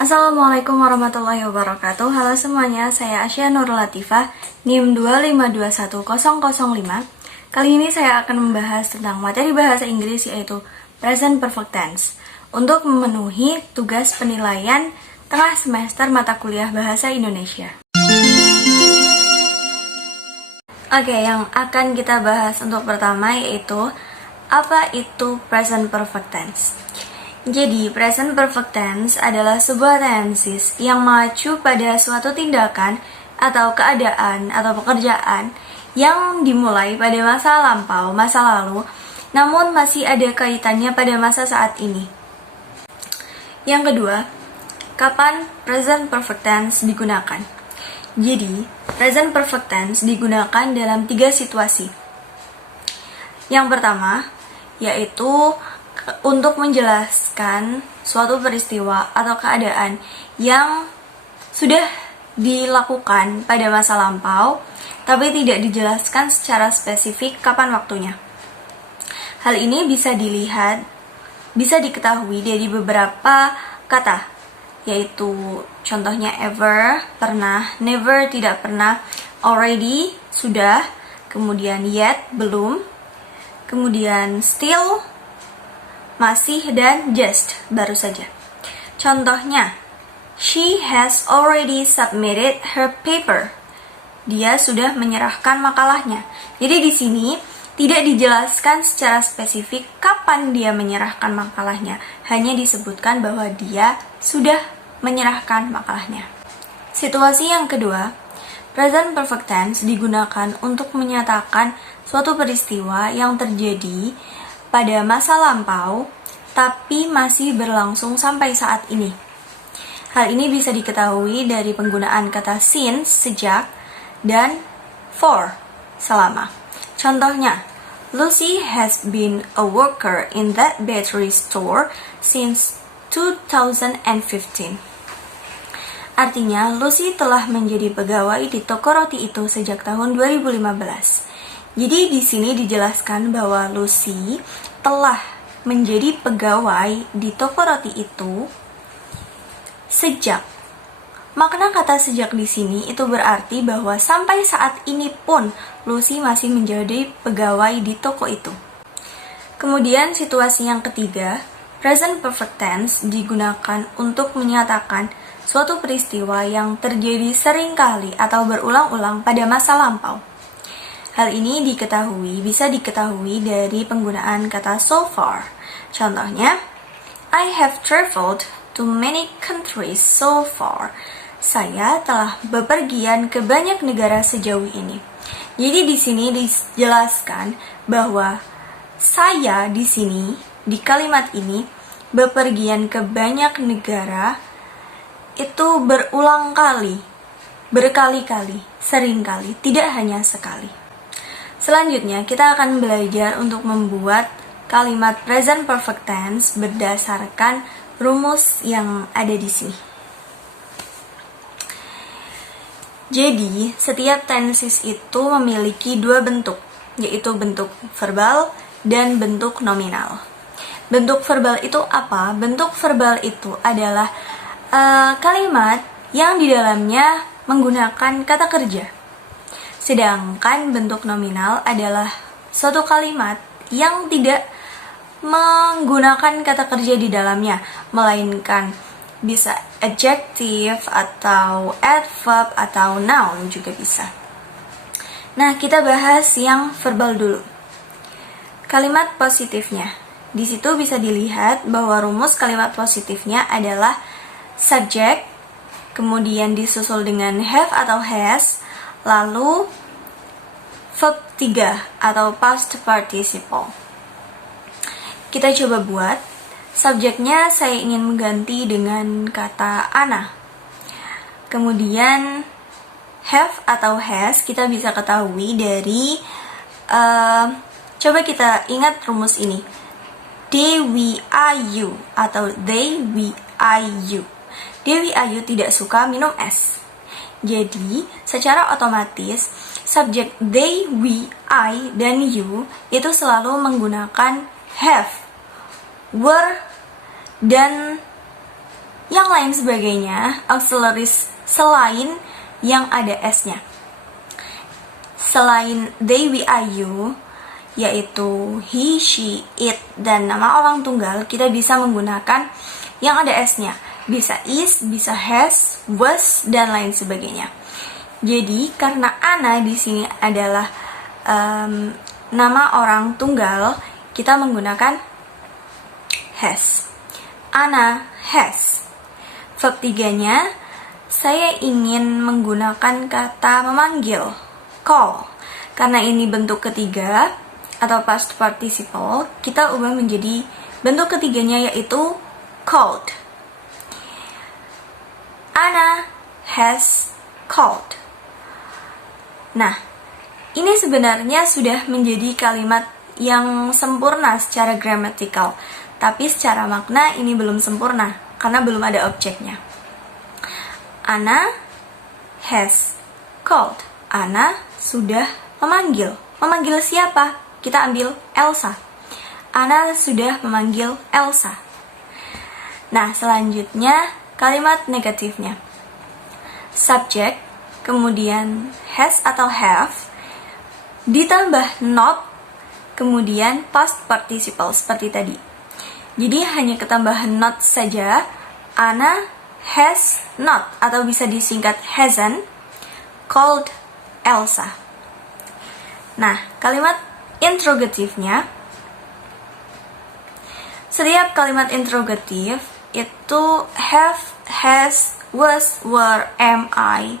Assalamualaikum warahmatullahi wabarakatuh. Halo semuanya, saya Asya Nurul Latifah, NIM 2521005. Kali ini saya akan membahas tentang materi bahasa Inggris yaitu Present Perfect Tense untuk memenuhi tugas penilaian tengah semester mata kuliah Bahasa Indonesia. Oke, yang akan kita bahas untuk pertama yaitu apa itu Present Perfect Tense. Jadi, present perfect tense adalah sebuah tenses yang mengacu pada suatu tindakan atau keadaan atau pekerjaan yang dimulai pada masa lampau, masa lalu, namun masih ada kaitannya pada masa saat ini. Yang kedua, kapan present perfect tense digunakan? Jadi, present perfect tense digunakan dalam 3 situasi. Yang pertama, yaitu untuk menjelaskan suatu peristiwa atau keadaan yang sudah dilakukan pada masa lampau, tapi tidak dijelaskan secara spesifik kapan waktunya. Hal ini bisa diketahui dari beberapa kata, yaitu contohnya ever, pernah, never, tidak pernah, already, sudah, kemudian yet, belum, kemudian still, masih, dan just, baru saja. Contohnya, she has already submitted her paper. Dia sudah menyerahkan makalahnya. Jadi di sini tidak dijelaskan secara spesifik kapan dia menyerahkan makalahnya. Hanya disebutkan bahwa dia sudah menyerahkan makalahnya. Situasi yang kedua, present perfect tense digunakan untuk menyatakan suatu peristiwa yang terjadi pada masa lampau, tapi masih berlangsung sampai saat ini. Hal ini bisa diketahui dari penggunaan kata since, sejak, dan for, selama. Contohnya, Lucy has been a worker in that bakery store since 2015. Artinya, Lucy telah menjadi pegawai di toko roti itu sejak tahun 2015. Jadi di sini dijelaskan bahwa Lucy telah menjadi pegawai di toko roti itu sejak. Makna kata sejak di sini itu berarti bahwa sampai saat ini pun Lucy masih menjadi pegawai di toko itu. Kemudian situasi yang ketiga, present perfect tense digunakan untuk menyatakan suatu peristiwa yang terjadi sering kali atau berulang-ulang pada masa lampau. Hal ini bisa diketahui dari penggunaan kata so far. Contohnya, I have traveled to many countries so far. Saya telah bepergian ke banyak negara sejauh ini. Jadi di sini dijelaskan bahwa saya di sini, di kalimat ini, bepergian ke banyak negara itu berulang kali, berkali-kali, sering kali, tidak hanya sekali. Selanjutnya, kita akan belajar untuk membuat kalimat present perfect tense berdasarkan rumus yang ada di sini. Jadi, setiap tenses itu memiliki 2 bentuk, yaitu bentuk verbal dan bentuk nominal. Bentuk verbal itu apa? Bentuk verbal itu adalah kalimat yang di dalamnya menggunakan kata kerja. Sedangkan bentuk nominal adalah suatu kalimat yang tidak menggunakan kata kerja di dalamnya, melainkan bisa adjective atau adverb atau noun juga bisa. Nah, kita bahas yang verbal dulu. Kalimat positifnya. Di situ bisa dilihat bahwa rumus kalimat positifnya adalah subject, kemudian disusul dengan have atau has, lalu verb 3 atau past participle. Kita coba buat. Subjeknya saya ingin mengganti dengan kata Ana. Kemudian have atau has kita bisa ketahui dari coba kita ingat rumus ini. They, we, I, you atau they, we, I, you. They, we, I, you tidak suka minum es. Jadi, secara otomatis, subjek they, we, I, dan you itu selalu menggunakan have, were, dan yang lain sebagainya, auxiliaries selain yang ada S-nya. Selain they, we, I, you, yaitu he, she, it, dan nama orang tunggal, kita bisa menggunakan yang ada S-nya. Bisa is, bisa has, was, dan lain sebagainya. Jadi karena Ana di sini adalah nama orang tunggal, kita menggunakan has. Ana has. Verb 3-nya, saya ingin menggunakan kata memanggil, call. Karena ini bentuk ketiga atau past participle, kita ubah menjadi bentuk ketiganya, yaitu called. Ana has called. Nah, ini sebenarnya sudah menjadi kalimat yang sempurna secara gramatikal, tapi secara makna ini belum sempurna karena belum ada objeknya. Ana has called. Ana sudah memanggil. Memanggil siapa? Kita ambil Elsa. Ana sudah memanggil Elsa. Nah, selanjutnya kalimat negatifnya. Subject, kemudian has atau have, ditambah not, kemudian past participle seperti tadi. Jadi hanya ketambahan not saja. Ana has not, atau bisa disingkat hasn't, called Elsa. Nah, kalimat interrogatifnya, setiap kalimat interrogatif itu have, has, was, were, am, I,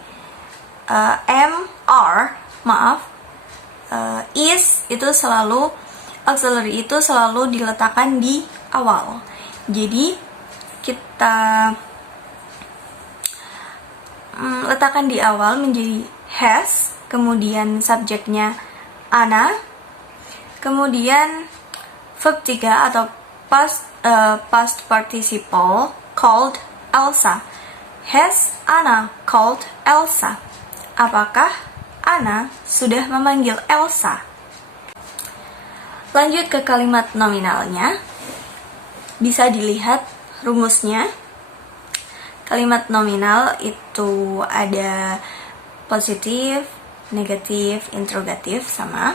is itu selalu, auxiliary itu selalu diletakkan di awal. Jadi kita letakkan di awal menjadi has, kemudian subjeknya Ana, kemudian verb 3 atau past participle called Elsa. Has Anna called Elsa? Apakah Ana sudah memanggil Elsa? Lanjut ke kalimat nominalnya. Bisa dilihat rumusnya. Kalimat nominal itu ada positif, negatif, interrogatif sama.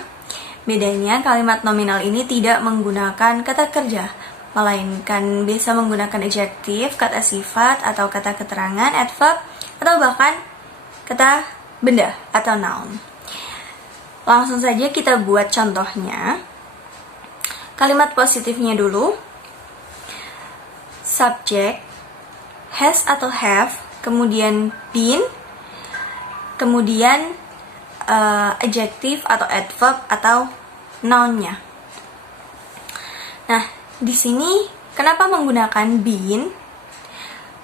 Bedanya kalimat nominal ini tidak menggunakan kata kerja, melainkan bisa menggunakan adjektif, kata sifat, atau kata keterangan, adverb, atau bahkan kata benda atau noun. Langsung saja kita buat contohnya. Kalimat positifnya dulu. Subject, has atau have, kemudian been, kemudian adjektif atau adverb atau noun-nya. Nah, di sini kenapa menggunakan been?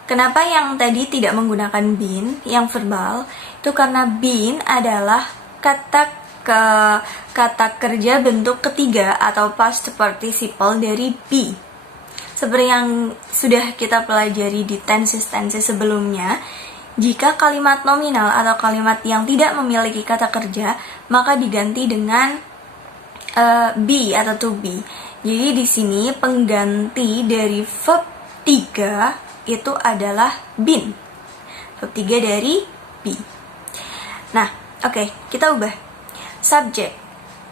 Kenapa yang tadi tidak menggunakan been, yang verbal? Itu karena been adalah kata kerja bentuk ketiga atau past participle dari be. Seperti yang sudah kita pelajari di tenses-tenses sebelumnya, jika kalimat nominal atau kalimat yang tidak memiliki kata kerja, maka diganti dengan be atau to be. Jadi di sini pengganti dari verb 3 itu adalah been. Verb 3 dari be. Nah, oke, kita ubah. Subject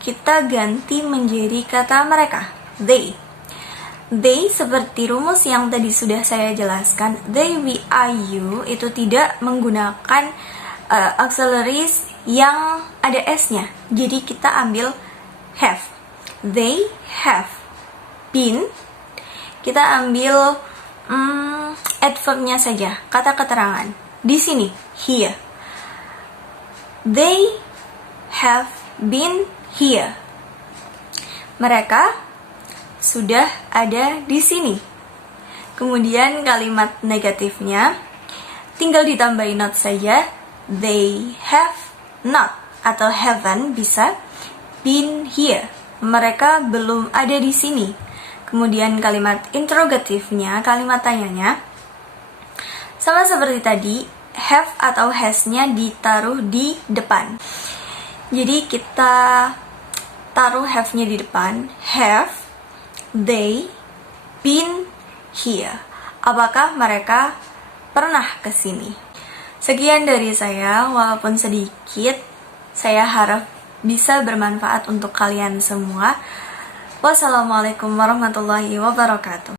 kita ganti menjadi kata mereka, they. They seperti rumus yang tadi sudah saya jelaskan, they, we, I, you itu tidak menggunakan auxiliaries yang ada S-nya. Jadi kita ambil have. They have been. Kita ambil adverb-nya saja, kata keterangan. Di sini, here. They have been here. Mereka sudah ada di sini. Kemudian kalimat negatifnya tinggal ditambahin not saja. They have not atau haven't bisa been here. Mereka belum ada di sini. Kemudian kalimat interrogatifnya, kalimat tanyanya sama seperti tadi, have atau has-nya ditaruh di depan. Jadi kita taruh have-nya di depan. Have they been here? Apakah mereka pernah ke sini. Sekian dari saya, walaupun sedikit, saya harap bisa bermanfaat untuk kalian semua. Wassalamualaikum warahmatullahi wabarakatuh.